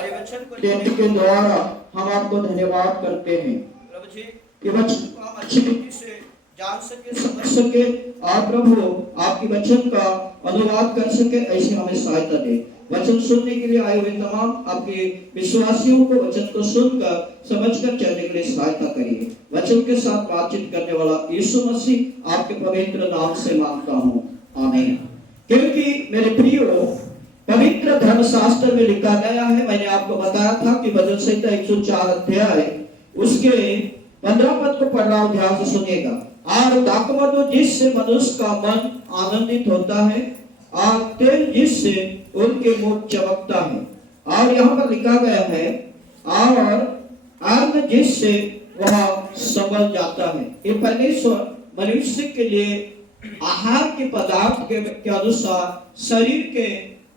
और ये वचन को देने के द्वारा हम आपको धन्यवाद करते हैं। प्रभु जी ये वचन को हम अच्छी रीति से जान सके, समझ सके, आप प्रभु आपकी वचन का अनुवाद कर सके, ऐसी हमें सहायता दे। वचन सुनने के लिए आए हुए तमाम आपके विश्वासियों को वचन को सुनकर समझकर चलने के लिए सहायता करिए। वचन के साथ बातचीत करने वाला यीशु मसीह आपके पवित्र नाम से मांगता हूँ, आमीन। क्योंकि मेरे प्रियो, पवित्र धर्मशास्त्र में लिखा गया है, मैंने आपको बताया था कि भजन संहिता 104 अध्याय उसके 15 पद को पढ़ रहा हूं, ध्यान से सुनिएगा। और दाखमधु जिससे मनुष्य का मन आनंदित होता है, और तेल जिससे उनके मुख चमकता है। और यहाँ पर लिखा गया है, और अन्न जिससे वह संभल जाता है। ये परमेश्वर मनुष्य के लिए आहार के पदार्थ के अनुसार शरीर के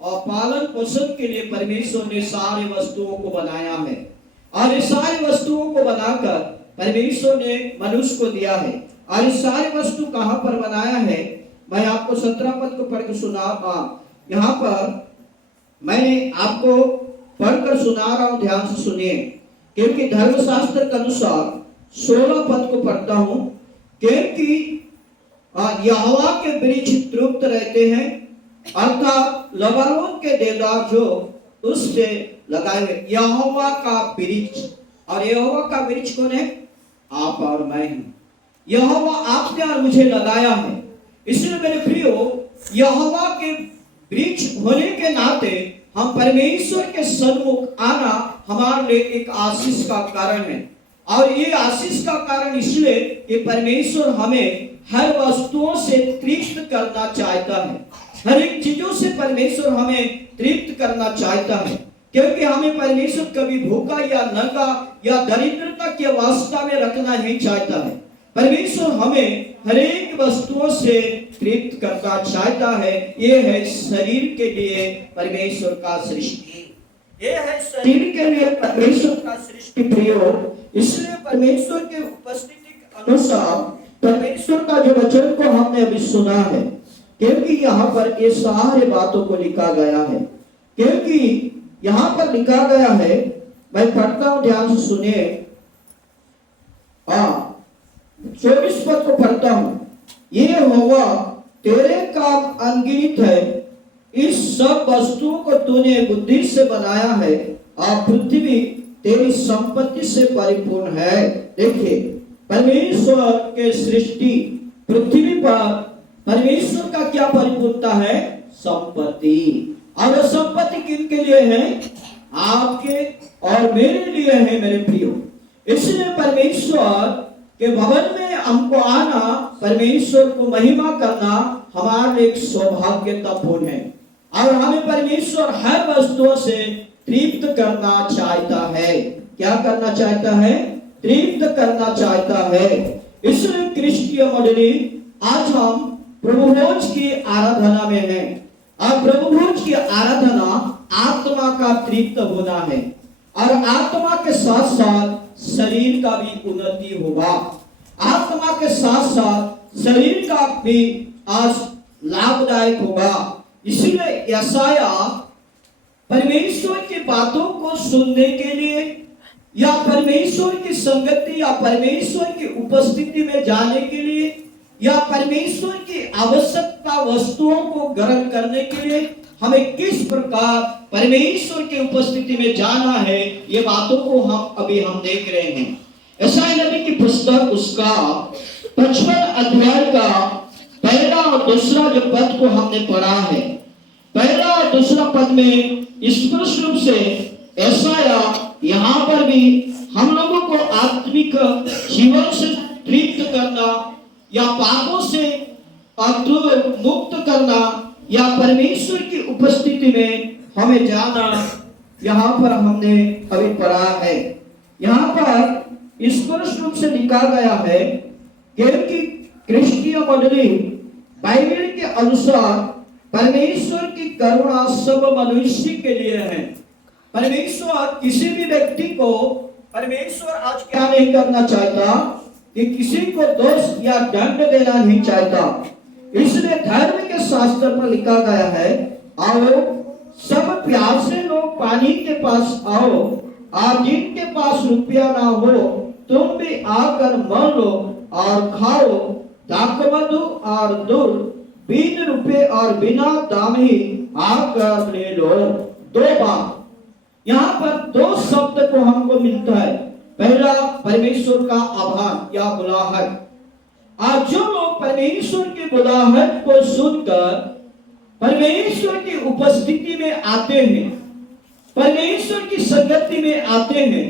और पालन पोषण के लिए परमेश्वर ने सारे वस्तुओं को बनाया है। और इस सारी वस्तुओं को बनाकर परमेश्वर ने मनुष्य को दिया है। और इस सारी वस्तु कहां पर बनाया है, मैं आपको 17 पद को पढ़ के सुना। यहाँ पर मैंने आपको पढ़कर सुना रहा हूं, ध्यान से सुनिए। क्योंकि धर्मशास्त्र के अनुसार 16 पद को पढ़ता हूं। क्योंकि यहोवा के वृक्ष तृप्त रहते हैं, अर्थात लबानोन के देवदार जो उससे लगाए हुए। यहोवा का वृक्ष, और यहोवा का वृक्ष कौन है? आप और मैं हूं। यहोवा आपने और मुझे लगाया है। इसलिए मेरे प्रियो, यहोवा के वृक्ष होने के नाते हम परमेश्वर के सन्मुख आना हमारे लिए एक आशीष का कारण है। और ये आशीष का कारण इसलिए कि परमेश्वर हमें हर वस्तुओं से तृप्त करना चाहता है। हर एक चीजों से परमेश्वर हमें तृप्त करना चाहता है। क्योंकि हमें परमेश्वर कभी भूखा या नंगा या दरिद्रता की अवस्था में रखना नहीं चाहता है। परमेश्वर हमें हर एक वस्तुओं से तृप्त करना चाहता है। ये है शरीर के लिए परमेश्वर का सृष्टि, ये है शरीर के लिए परमेश्वर का सृष्टि प्रियो। इसलिए परमेश्वर के उपस्थिति के अनुसार परमेश्वर का जो वचन को हमने अभी सुना है, क्योंकि यहाँ पर ये सारे बातों को लिखा गया है। क्योंकि यहाँ पर लिखा गया है, मैं पढ़ता हूं, ध्यान से सुनिए। 24 पद को पढ़ता हूं। ये होगा तेरे काम अनगिनत है, इस सब वस्तुओं को तूने बुद्धि से बनाया है, और पृथ्वी तेरी संपत्ति से परिपूर्ण है। देखिए, परमेश्वर के सृष्टि पृथ्वी पर परमेश्वर का क्या परिपूर्णता है? संपत्ति। और संपत्ति किनके लिए है? आपके और मेरे लिए है मेरे प्रियो। इसलिए परमेश्वर के भवन में हमको आना, परमेश्वर को महिमा करना हमारे एक सौभाग्यतापूर्ण है। और हमें परमेश्वर हर वस्तुओं से तृप्त करना चाहता है। क्या करना चाहता है? तृप्त करना चाहता है। इसलिए क्रिस्टीय मंडली, आज हम प्रभुभोज की आराधना में है। और प्रभुभोज की आराधना आत्मा का तृप्त होना है, और आत्मा के साथ साथ शरीर का भी उन्नति होगा। आत्मा के साथ साथ शरीर का भी लाभदायक होगा। इसीलिए यशाया परमेश्वर की बातों को सुनने के लिए, या परमेश्वर की संगति या परमेश्वर की उपस्थिति में जाने के लिए, या परमेश्वर की आवश्यकता वस्तुओं को ग्रहण करने के लिए हमें किस प्रकार परमेश्वर की उपस्थिति में जाना है, ये बातों को हम देख रहे हैं। यशायाह नबी की पुस्तक उसका 55 अध्याय का पहला और दूसरा जो पद को हमने पढ़ा है, पहला और दूसरा पद में स्पष्ट रूप से यशायाह यहाँ पर भी हम लोगों को आत्मिक जीवन से तृप्त करना, या पापों से मुक्त करना, या परमेश्वर की उपस्थिति में हमें जाना, यहाँ पर हमने अभी पढ़ा है। यहाँ पर स्पष्ट रूप से लिखा गया है, क्योंकि क्रिस्टीय मंडली बाइबल के अनुसार परमेश्वर की करुणा सब मनुष्य के लिए है। परमेश्वर किसी भी व्यक्ति को, परमेश्वर आज क्या नहीं करना चाहता कि किसी को दोष या दंड देना नहीं चाहता। इसलिए धर्म के शास्त्र पर लिखा गया है, आओ सब प्यासे लोग पानी के पास आओ, और जिनके पास रुपया ना हो तुम भी आकर मन लो और खाओ। दाखमधु और दूध बिन रुपये और बिना दाम ही आकर ले लो। दो बात यहाँ पर, दो शब्द को हमको मिलता है। पहला, परमेश्वर का आभार या बुलाहट। आज जो लोग परमेश्वर की बुलाहट को सुनकर परमेश्वर की उपस्थिति में आते हैं, परमेश्वर की संगति में आते हैं,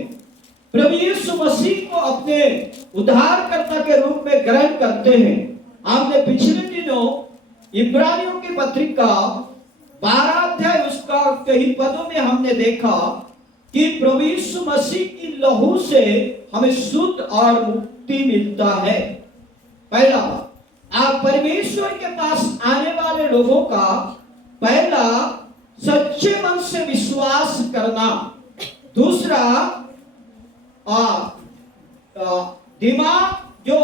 प्रभु यीशु मसीह को अपने उद्धारकर्ता के रूप में ग्रहण करते हैं। आपने पिछले दिनों इब्रानियों की पत्रिका 12 अध्याय उसका कई पदों में हमने देखा कि प्रभु यीशु मसीह की लहू से हमें शुद्ध और मुक्ति मिलता है। पहला, आप परमेश्वर के पास आने वाले लोगों का पहला सच्चे मन से विश्वास करना। दूसरा, दिमाग जो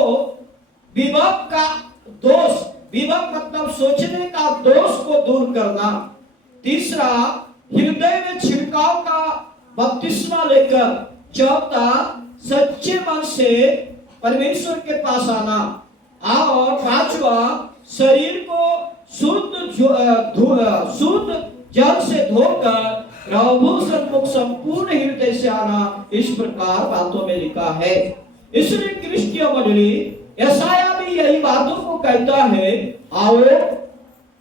विभव का दोष, विभव मतलब सोचने का दोष को दूर करना। तीसरा, हृदय में छिड़काव का बपतिस्मा लेकर। चौथा, सच्चे मन से परमेश्वर के पास आना। और पांचवा, शरीर को शुद्ध जल से धोकर प्रभु सन्मुख संपूर्ण हृदय से आना। इस प्रकार बातों में लिखा है। इसलिए क्रिस्तीय मंडली, यशाया भी यही बातों को कहता है। आओ,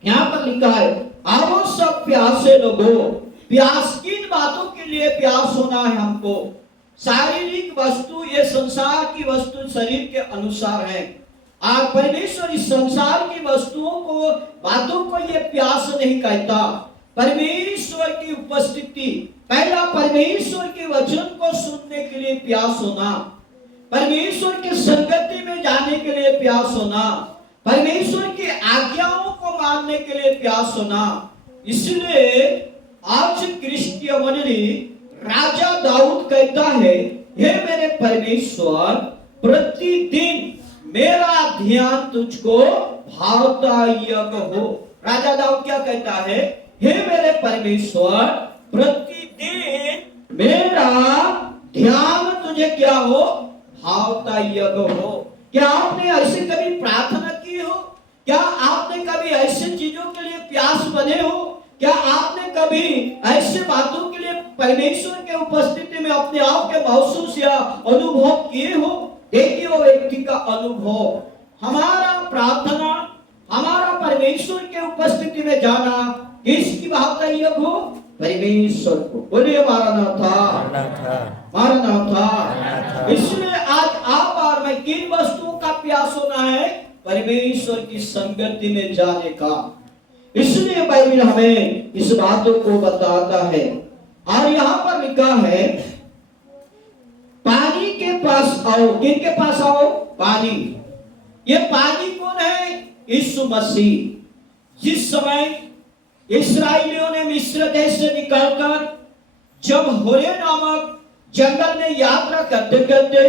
यहाँ पर लिखा है, आओ सब प्यासे लोगों। प्यास किन बातों के लिए प्यास होना है हमको? शारीरिक वस्तु, ये संसार की वस्तु शरीर के अनुसार है। और परमेश्वर इस संसार की वस्तुओं को, बातों को ये प्यास नहीं कहता। परमेश्वर की उपस्थिति, पहला परमेश्वर के वचन को सुनने के लिए प्यास होना, परमेश्वर की संगति में जाने के लिए प्यास होना, परमेश्वर की आज्ञाओं को मानने के लिए प्यास होना। इसलिए आज क्रिस्तीय मंडली, राजा दाऊद कहता है, हे मेरे परमेश्वर, प्रतिदिन मेरा ध्यान तुझको भावता यज्ञ हो। राजा दाऊद क्या कहता है? हे मेरे परमेश्वर, प्रतिदिन मेरा ध्यान तुझे क्या हो? भावता यज्ञ हो। क्या आपने ऐसे कभी प्रार्थना की हो? क्या आपने कभी ऐसे चीजों के लिए प्यास बने हो? क्या आपने कभी ऐसे बातों के लिए परमेश्वर के उपस्थिति में अपने आप के महसूस या अनुभव किए हो? देखिए, वो व्यक्ति का अनुभव, हमारा प्रार्थना, हमारा परमेश्वर के उपस्थिति में जाना किसकी भावता यज्ञ हो? परमेश्वर को। बोलिए मारनाथा, मारनाथा। इसलिए आज आप और मैं किन वस्तुओं का प्यास होना है? परमेश्वर की संगति में जाने का। इसलिए बाइबल हमें इस बातों को बताता है। और यहाँ पर लिखा है, पानी के पास आओ। किन के पास आओ? पानी। ये पानी कौन है? यीशु मसीह। जिस समय इस्राएलियों ने मिस्र देश से निकलकर जब होरे नामक जंगल में यात्रा करते करते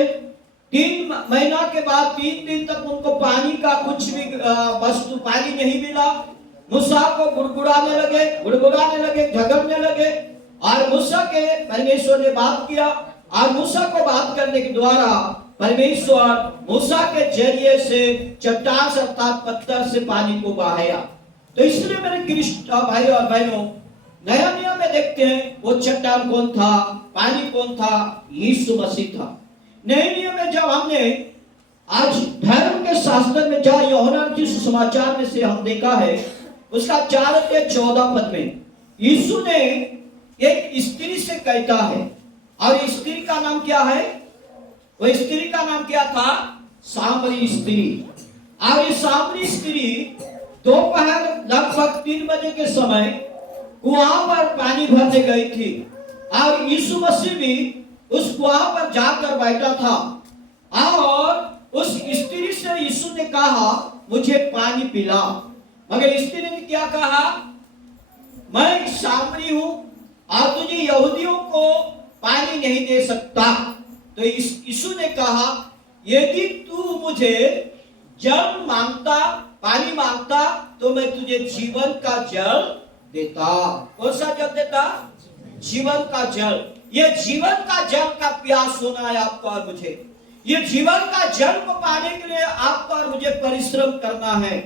3 महीना के बाद 3 दिन तक उनको पानी का कुछ भी वस्तु पानी नहीं मिला। मूसा को गुड़गुड़ाने लगे, झगड़ने लगे। और मूसा के परमेश्वर ने बात किया, और मूसा को बात करने के द्वारा परमेश्वर मूसा के जरिए से चट्टान अर्थात पत्थर से पानी को बहाया। तो इसलिए मेरे क्रिस्टियन भाई और बहनों, नया नियम में देखते हैं वो चट्टान कौन था, पानी कौन था? यीशु मसीह था। नए नियम में जब हमने आज धर्म के शास्त्र में जहाँ यूहन्ना के सुसमाचार में से हम देखा है, उसका 4 अध्याय 14 पद में यीशु ने एक स्त्री से कहता है, और स्त्री का नाम क्या है? वो स्त्री का नाम क्या था? सामरी स्त्री। और ये सामरी स्त्री दोपहर लगभग 3 बजे के समय कुआं पर पानी भरने गई थी, और यीशु मसीह भी उस कुआं पर जाकर बैठा था। और उस स्त्री से यीशु ने कहा, मुझे पानी पिला। मगर स्त्री ने क्या कहा? मैं सामरी हूं और तुझे यहूदियों को पानी नहीं दे सकता। तो यीशु ने कहा, यदि तू मुझे जल मांगता, पानी मांगता, तो मैं तुझे जीवन का जल देता। कौन सा जल देता? जीवन का जल। ये जीवन का जल का प्यास होना है आपको और मुझे। ये जीवन का जल को पाने के लिए आपको और मुझे परिश्रम करना है,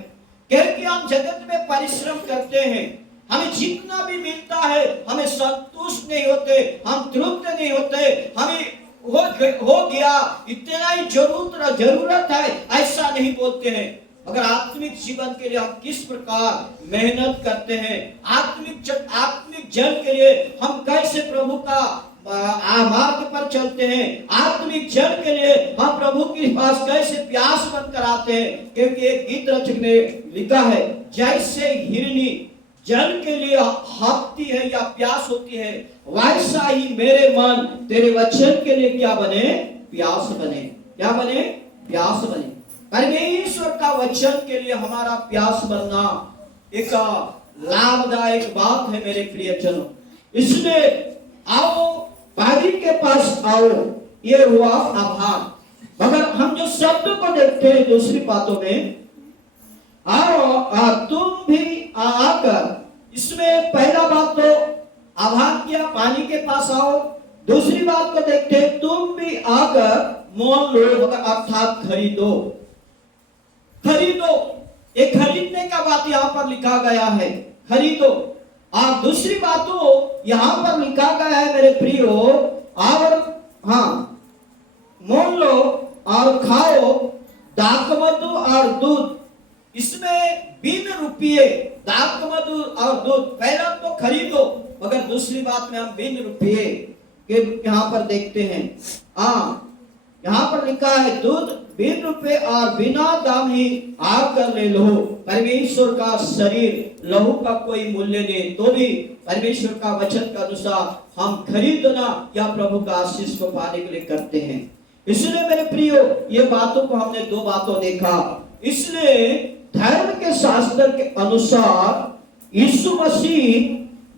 क्योंकि हम जगत में परिश्रम करते हैं, हमें जितना भी मिलता है हमें संतुष्ट नहीं होते, हम तृप्त नहीं होते, हमें हो गया इतना ही जरूरत है ऐसा नहीं बोलते हैं। अगर आत्मिक जीवन के लिए हम किस प्रकार मेहनत करते हैं, आत्मिक जल के लिए हम कैसे प्रभु का मार्ग पर चलते हैं, आत्मिक जल के लिए हम प्रभु के पास कैसे प्यास बनकर आते हैं। क्योंकि एक गीत रचक ने लिखा है, जैसे हिरनी जल के लिए हाँफती है या प्यास होती है, वैसा ही मेरे मन तेरे वचन के लिए क्या बने? प्यास बने। क्या बने? प्यास बने। परमेश्वर का वचन के लिए हमारा प्यास बनना एक लाभदायक बात है मेरे प्रियजनों। इसलिए आओ पानी के पास आओ, ये हुआ आभार। मगर हम जो शब्द को देखते हैं दूसरी बातों में, आओ तुम भी आकर, इसमें पहला बात तो आह्वान किया पानी के पास आओ, दूसरी बात को देखते हैं तुम भी आकर मोल लो, अर्थात खरीदो। खरीदो, एक खरीदने का बात यहाँ पर लिखा गया है, खरीदो। और दूसरी बात तो यहाँ पर लिखा गया है मेरे प्रियो, और हाँ मोल लो और खाओ दाखमधु और दूध। इसमें बिन रुपये दाखमधु और दूध, पहला तो खरीदो, मगर दूसरी बात में हम बिन रुपये के यहाँ पर देखते हैं। यहाँ पर लिखा है दूध बिन रुपये और बिना दाम ही आकर ले लो। परमेश्वर का शरीर लहू का कोई मूल्य नहीं, तो भी परमेश्वर का वचन के अनुसार हम खरीदना या प्रभु का आशीष को पाने के लिए करते हैं। इसलिए मेरे प्रियो, ये बातों को हमने दो बातों देखा। इसलिए धर्म के शास्त्र के अनुसार यीशु मसीह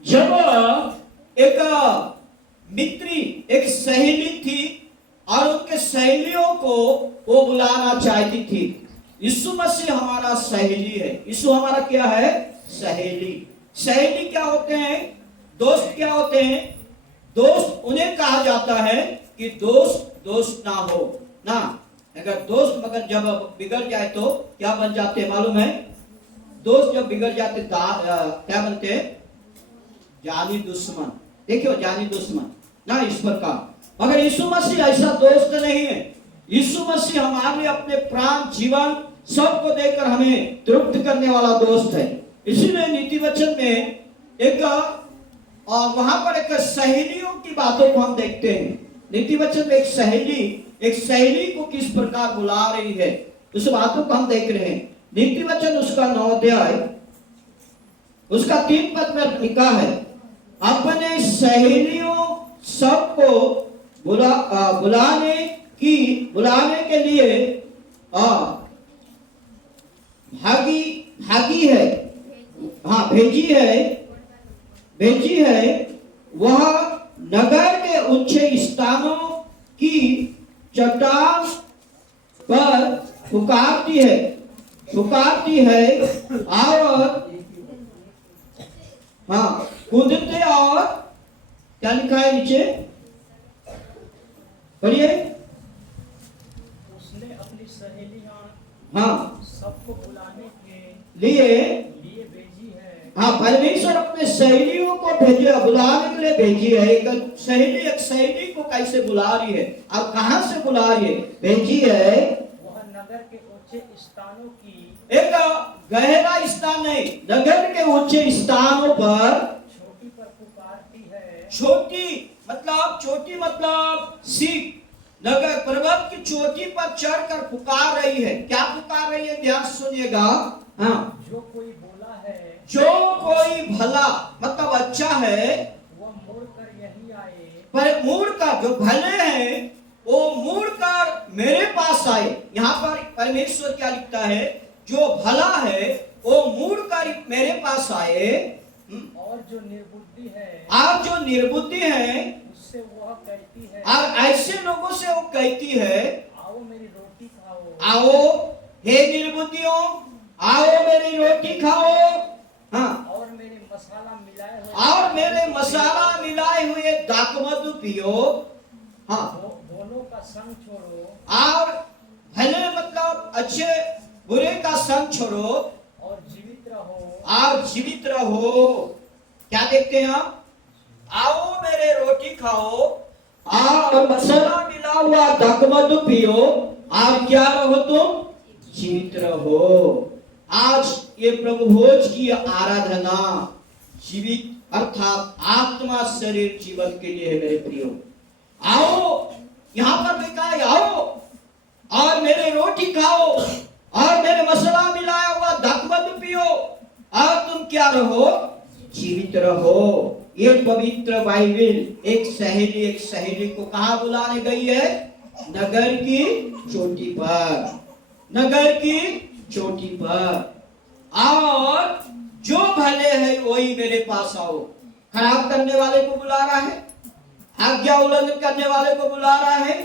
जब एक मित्री, एक सहेली थी और उनके सहेलियों को वो बुलाना चाहती थी। यीशु मसीह हमारा सहेली है। यीशु हमारा क्या है? सहेली। सहेली क्या होते हैं? दोस्त क्या होते हैं? दोस्त उन्हें कहा जाता है कि दोस्त ना हो ना। अगर दोस्त मगर जब बिगड़ जाए तो क्या बन जाते हैं मालूम है? दोस्त जब बिगड़ जाते क्या बनते हैं? जानी दुश्मन। देखियो, जानी दुश्मन ना, ईश्वर का। मगर यीशु मसीह ऐसा दोस्त नहीं है। यीशु मसीह हमारे अपने प्राण जीवन सबको देकर हमें तृप्त करने वाला दोस्त है। इसीलिए नीति वचन में एक वहां पर एक सहेलियों की बातों को हम देखते हैं। नीति वचन में एक सहेली को किस प्रकार बुला रही है, उस बातों को हम देख रहे हैं। नीति वचन उसका 9 अध्याय उसका 3 पद में लिखा है, अपने सहेलियों सबको बुलाने के लिए भागी है, हाँ भेजी है। वह नगर के ऊंचे स्थानों की चट्टान पर पुकारती है और हाँ कूदते, और क्या लिखा है नीचे पढ़िए। उसने अपनी सहेलियां हाँ सबको बुलाने के लिए भेजी है। हाँ, परमेश्वर अपने सहेलियों को भेजे, बुलाने के लिए भेजी है। एक सहेली को कैसे बुला रही है और कहां से बुला रही है? भेजी है वह नगर के ऊंचे स्थानों की, एक गहरा स्थान नहीं, नगर के ऊंचे स्थानों पर चोटी पर पुकारती है। चोटी मतलब सीख, नगर पर्वत की चोटी पर चढ़कर पुकार रही है। क्या पुकार रही है? ध्यान सुनिएगा। हाँ, जो कोई बोला है, जो कोई भला मतलब अच्छा है, वह मुड़कर यही आए। पर मुड़कर जो भले हैं वो मुड़कर मेरे पास आए। यहाँ पर परमेश्वर क्या लिखता है? जो भला है वो मुड़कर मेरे पास आए, और जो निर्बुद्धि है उससे वह कहती है, और ऐसे लोगों से वो कहती है, आओ मेरी रोटी खाओ। आओ हे निर्बुद्धियों, आओ मेरी रोटी खाओ, हाँ, और मेरे मसाला मिलाए हुए और मेरे मसाला मिलाए हुए दाखमधु पियो। हाँ, दोनों का संग छोड़ो और भले मतलब अच्छे बुरे का संग छोड़ो और जीवित रहो। और जीवित रहो। क्या देखते हैं आप? आओ मेरे रोटी खाओ और मसाला मिला हुआ दाखमधु पियो और क्या रहो तुम? जीवित रहो। आज ये प्रभु भोज की आराधना जीवित अर्थात आत्मा शरीर जीवन के लिए है मेरे प्रियो। आओ, यहाँ पर लिखा है आओ और मेरे रोटी खाओ और मेरे मसाला मिलाया हुआ दाखमधु पियो और तुम क्या रहो? जीवित रहो। ये पवित्र बाइबल एक सहेली को कहाँ बुलाने गई है? नगर की चोटी पर, नगर की चोटी पर। और जो भले है वही मेरे पास आओ। खराब करने वाले को बुला रहा है, आज्ञा उल्लंघन करने वाले को बुला रहा है,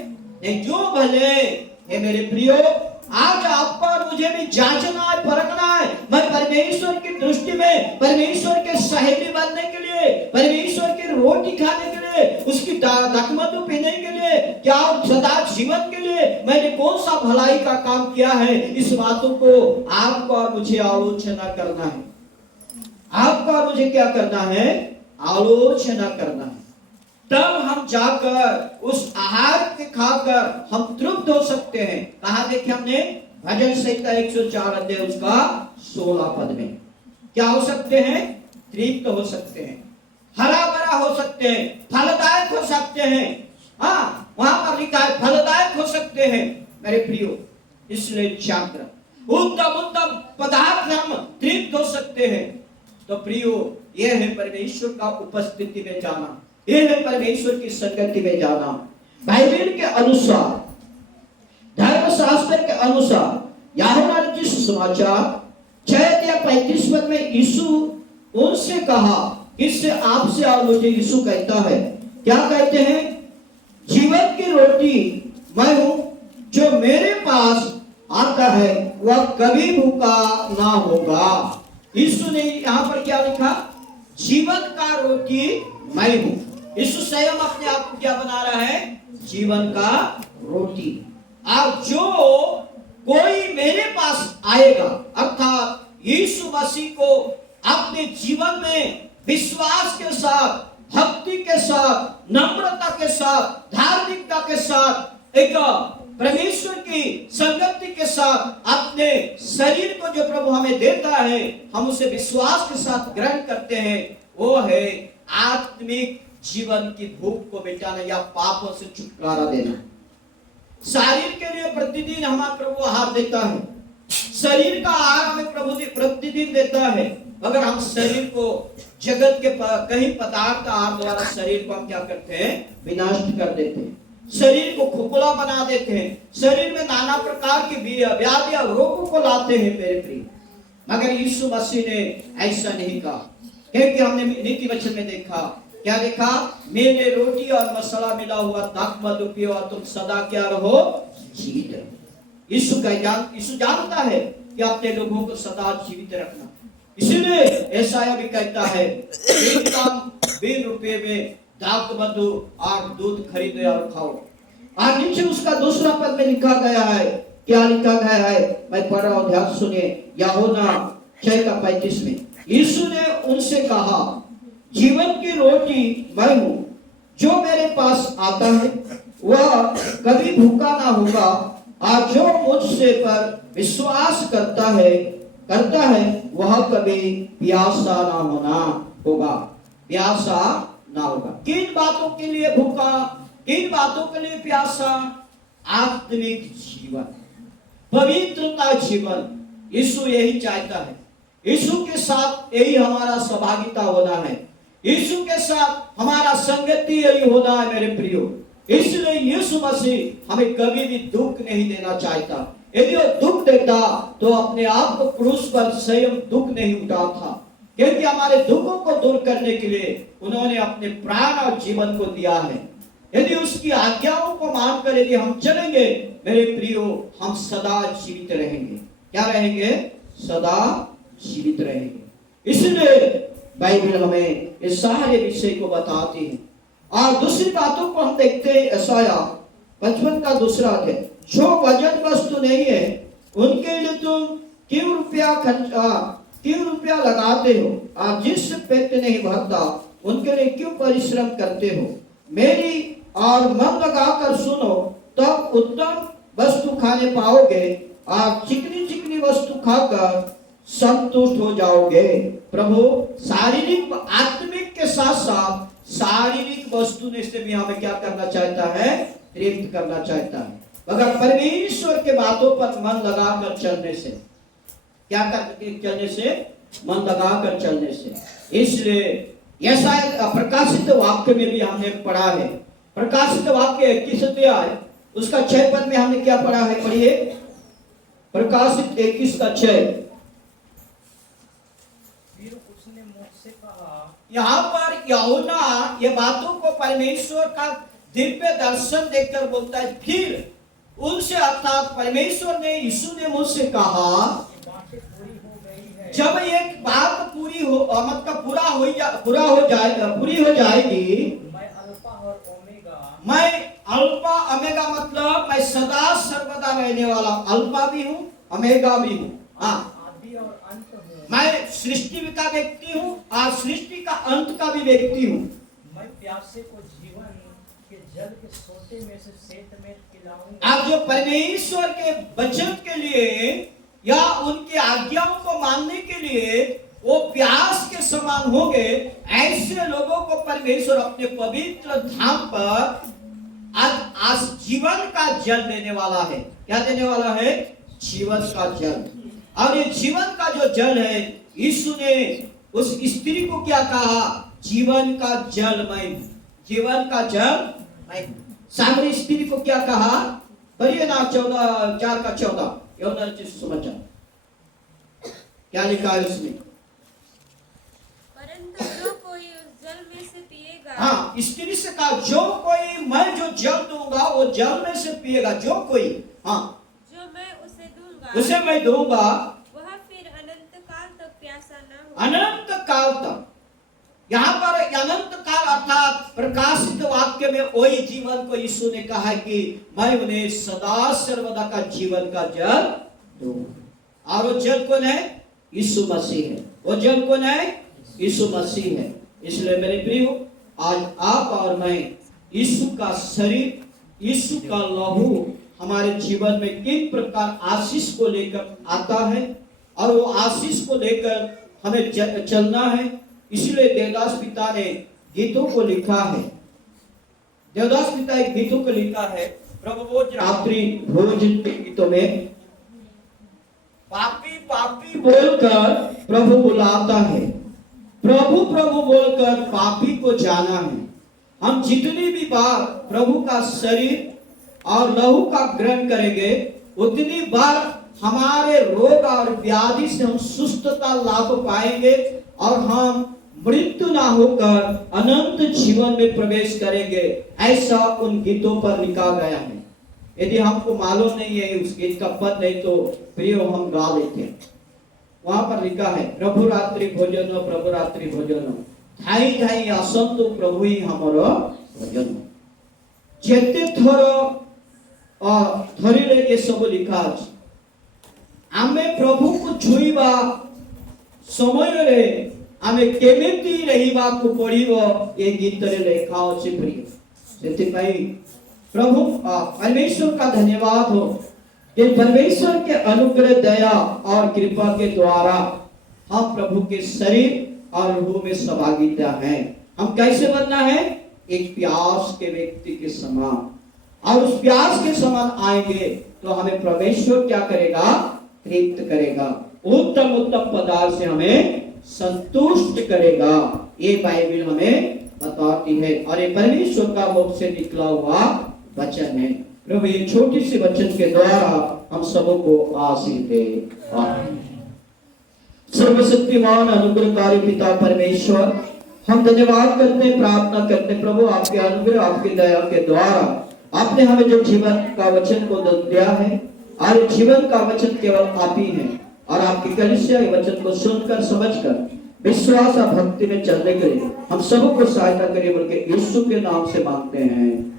नहीं, जो भले है मेरे प्रियो। आज आपको और मुझे भी जांचना है, परखना है। मैं परमेश्वर की दृष्टि में परमेश्वर के सहेली बनने के लिए, परमेश्वर की रोटी खाने के लिए, उसकी दाखमधु पीने के लिए, क्या सदा जीवन के लिए मैंने कौन सा भलाई का काम किया है? इस बातों को आपको और मुझे आलोचना करना है। आपको और मुझे क्या करना है? आलोचना करना है। तब हम जाकर उस आहार के खाकर हम तृप्त हो सकते हैं। कहा देखे हमने? भजन संहिता 104 अध्याय उसका 16 पद में। क्या हो सकते हैं? तृप्त हो सकते हैं, हरा भरा हो सकते हैं, फलदायक हो सकते हैं। हाँ, वहां पर लिखा है फलदायक हो सकते हैं मेरे प्रियो। इसलिए छात्र उत्तम उत्तम पदार्थ हम तृप्त हो सकते हैं। तो प्रियो, यह है परमेश्वर का उपस्थिति में जाना, यह है परमेश्वर की संगति में जाना। बाइबल के अनुसार, धर्मशास्त्र के अनुसार यूहन्ना रचित सुसमाचार 6:35 पद में यीशु उनसे कहा, इससे आपसे और मुझे यीशु कहता है, क्या कहते हैं? जीवन की रोटी मैं हूं, जो मेरे पास आता है वह कभी भूखा ना होगा। यीशु ने यहां पर क्या लिखा? जीवन का रोटी मैं हूं। यीशु स्वयं अपने आप को क्या बना रहा है? जीवन का रोटी। अब जो कोई मेरे पास आएगा, अर्थात यीशु मसीह को अपने जीवन में विश्वास के साथ, भक्ति के साथ, नम्रता के साथ, धार्मिकता के साथ, एक परमेश्वर की संगति के साथ अपने शरीर को जो प्रभु हमें देता है, हम उसे विश्वास के साथ ग्रहण करते हैं। वो है आत्मिक जीवन की भूख को मिटाना या पापों से छुटकारा देना। शरीर के लिए प्रतिदिन हमारा प्रभु आहार देता है, शरीर का आहार हमें प्रभु प्रतिदिन देता है। अगर हम शरीर को जगत के कहीं पदार्थ आहार द्वारा शरीर को हम क्या करते हैं? विनष्ट कर देते हैं, शरीर को खोखला बना देते हैं, शरीर में नाना प्रकार की व्याधियां रोगों को लाते हैं मेरे प्रिय। मगर यीशु मसीह ने ऐसा नहीं कहा, क्योंकि हमने नीति वचन में देखा, क्या देखा? मेरे रोटी और मसाला मिला हुआ दाखमधु पियो और तुम सदा क्या रहो? जीवित रहो। यीशु जानता है कि अपने लोगों को सदा जीवित रखना। इसीलिए यशायाह भी कहता है, एक काम 20 रुपए में दाखमधु और दूध खरीदो और खाओ। और नीचे उसका दूसरा पद में लिखा गया है, क्या लिखा गया है? मैं पढ़ रहा हूं, ध्यान सुनिए। यूहन्ना 6:35 में यीशु ने उनसे कहा, जीवन की रोटी मैं हूं, जो मेरे पास आता है वह कभी भूखा ना होगा, और जो मुझसे पर विश्वास करता है वह कभी प्यासा ना होगा, प्यासा ना होगा। किन बातों के लिए भूखा, किन बातों के लिए प्यासा? आत्मिक जीवन, पवित्रता जीवन। यीशु यही चाहता है, यीशु के साथ यही हमारा सहभागिता होना है, यीशु के साथ हमारा संगति यही होना है मेरे प्रियो। इसलिए यीशु मसीह हमें कभी भी दुख नहीं देना चाहता। यदि वो दुख देता तो अपने आप को क्रूस पर स्वयं दुख नहीं उठाता, क्योंकि हमारे दुखों को दूर करने के लिए उन्होंने अपने प्राण और जीवन को दिया है। यदि उसकी आज्ञाओं को मानकर यदि हम चलेंगे मेरे प्रियो, हम सदा जीवित रहेंगे। क्या रहेंगे? सदा जीवित रहेंगे। इसलिए बाइबल हमें इस सारे विषय को बताती है। और दूसरी बातों को हम देखते हैं यशाया 55 का दूसरा अध्याय, जो वजन वस्तु नहीं है उनके लिए तुम क्यों रुपया लगाते हो, और जिस पेट नहीं भरता उनके लिए क्यों परिश्रम करते हो। मेरी और मन लगाकर सुनो, तब उत्तम वस्तु खाने पाओगे और चिकनी चिकनी वस्तु खाकर संतुष्ट हो जाओगे। प्रभु शारीरिक आत्मिक के साथ साथ शारीरिक वस्तु ने से भी हमें क्या करना चाहता है, तृप्त करना चाहता है। मगर परमेश्वर के बातों पर मन लगाकर चलने से, क्या करके चलने से, मन लगाकर चलने से। इसलिए यह शायद प्रकाशित वाक्य में भी हमने पढ़ा है। प्रकाशित वाक्य 21 अध्याय उसका 6 पद में हमने क्या पढ़ा है, पढ़िए। प्रकाशित 21 का 6। फिर उसने मुझसे कहा, यहाँ पर यूहन्ना ये बातों को परमेश्वर का दिव्य दर्शन देखकर बोलता है। फिर उनसे अर्थात परमेश्वर ने, यीशु ने मुझसे कहा, ये बातें पूरी हो गई है। जब एक बात पूरी हो जाएगी, मैं अल्फा और ओमेगा, मैं अल्फा ओमेगा मतलब मैं सदा सर्वदा रहने वाला, अल्फा भी हूँ ओमेगा भी हूँ। हाँ, आदि और अंत हूँ। मैं सृष्टि का व्यक्ति हूँ और सृष्टि का अंत का भी व्यक्ति हूँ। मैं प्यासे को जीवन के जल के सोते में से सेत में पिलाऊंगा। आप जो परमेश्वर के वचन के लिए या उनकी आज्ञाओं को मानने के लिए वो प्यास के समान होंगे, ऐसे लोगों को परमेश्वर अपने पवित्र धाम पर आज जीवन का जल देने वाला है। क्या देने वाला है? जीवन का जल। और ये जीवन का जो जल है, यीशु ने उस स्त्री को क्या कहा? जीवन का जल मैं हूं। जीवन का जल मैं हूं। सामरी स्त्री को क्या कहा? पढ़िए ना 4 का 14 यूहन्ना रचित सुसमाचार, क्या लिखा है उसमें? परंतु जो कोई उस जल में से पिएगा, हाँ, स्त्री से कहा जो कोई, मैं जो जल दूंगा वो जल में से पिएगा, जो कोई, हाँ, जो मैं उसे दूंगा, उसे मैं दूंगा, वह फिर अनंत काल तक प्यासा न हो। अनंत काल तक। यहाँ पर अनंत काल अर्थात प्रकाशित वाक्य में वही जीवन को यीशु ने कहा कि मैं उन्हें सदा सर्वदा का जीवन का जल दूंगा। और वो जल कौन है? यीशु मसीह है। वो जल कौन है? यीशु मसीह है। इसलिए मेरे प्रियो, आज आप और मैं यीशु का शरीर, यीशु का लहू हमारे जीवन में किन प्रकार आशीष को लेकर आता है और वो आशीष को लेकर हमें चलना है। इसलिए देवदास पिता ने गीतों को लिखा है। देवदास पिता एक गीतों को लिखा है, प्रभु वो रात्रि भोजन के गीतों में पापी पापी बोलकर प्रभु बुलाता है। प्रभु प्रभु बोलकर पापी को जाना है। हम जितनी भी बार प्रभु का शरीर और लहू का ग्रहण करेंगे, उतनी बार हमारे रोग और व्याधि से हम सुस्थता लाभ पाएंगे और हम मृत्यु ना होकर अनंत जीवन में प्रवेश करेंगे। ऐसा उन गीतों पर लिखा गया है। यदि हमको मालूम नहीं है उस गीत का पद, नहीं तो प्रियो हम गा लेते हैं। वहां पर लिखा है, प्रभु रात्रि भोजन, प्रभु रात्रि भोजन, धाई धाई आसंतु प्रभु ही हमारा भोजन। जेते थोर धरिले ये सब लिखा अछि। आमे प्रभु को छुईबा समय रे आमे केमिति रहिबा को पड़िबो, ये गीत रे लेखा अछि प्रिय। सेति प्रभु परमेश्वर का धन्यवाद हो कि परमेश्वर के अनुग्रह, दया और कृपा के द्वारा हम प्रभु के शरीर और रूह में सहभागिता है। हम कैसे बनना है? एक प्यास के व्यक्ति के समान। और उस प्यास के समान आएंगे तो हमें परमेश्वर क्या करेगा? तृप्त करेगा। उत्तम उत्तम पदार्थ से हमें संतुष्ट करेगा। ये बाइबल हमें बताती है और ये परमेश्वर का मुख से निकला हुआ वचन है। प्रभु ये छोटी सी वचन के द्वारा हम सबको आशीष दे। आमीन। सर्वशक्तिमान अनुग्रहकारी पिता परमेश्वर, हम धन्यवाद करते हैं, प्रार्थना करते हैं प्रभु आपके अनुग्रह, आपकी दया के द्वारा आपने हमें जो जीवन का वचन को दिया है, और जीवन का वचन केवल आप ही है। और आपकी कलीसिया वचन को सुनकर समझकर विश्वास और भक्ति में चलने के लिए हम सबको सहायता करिए, बोल के यीशु के नाम से मांगते हैं।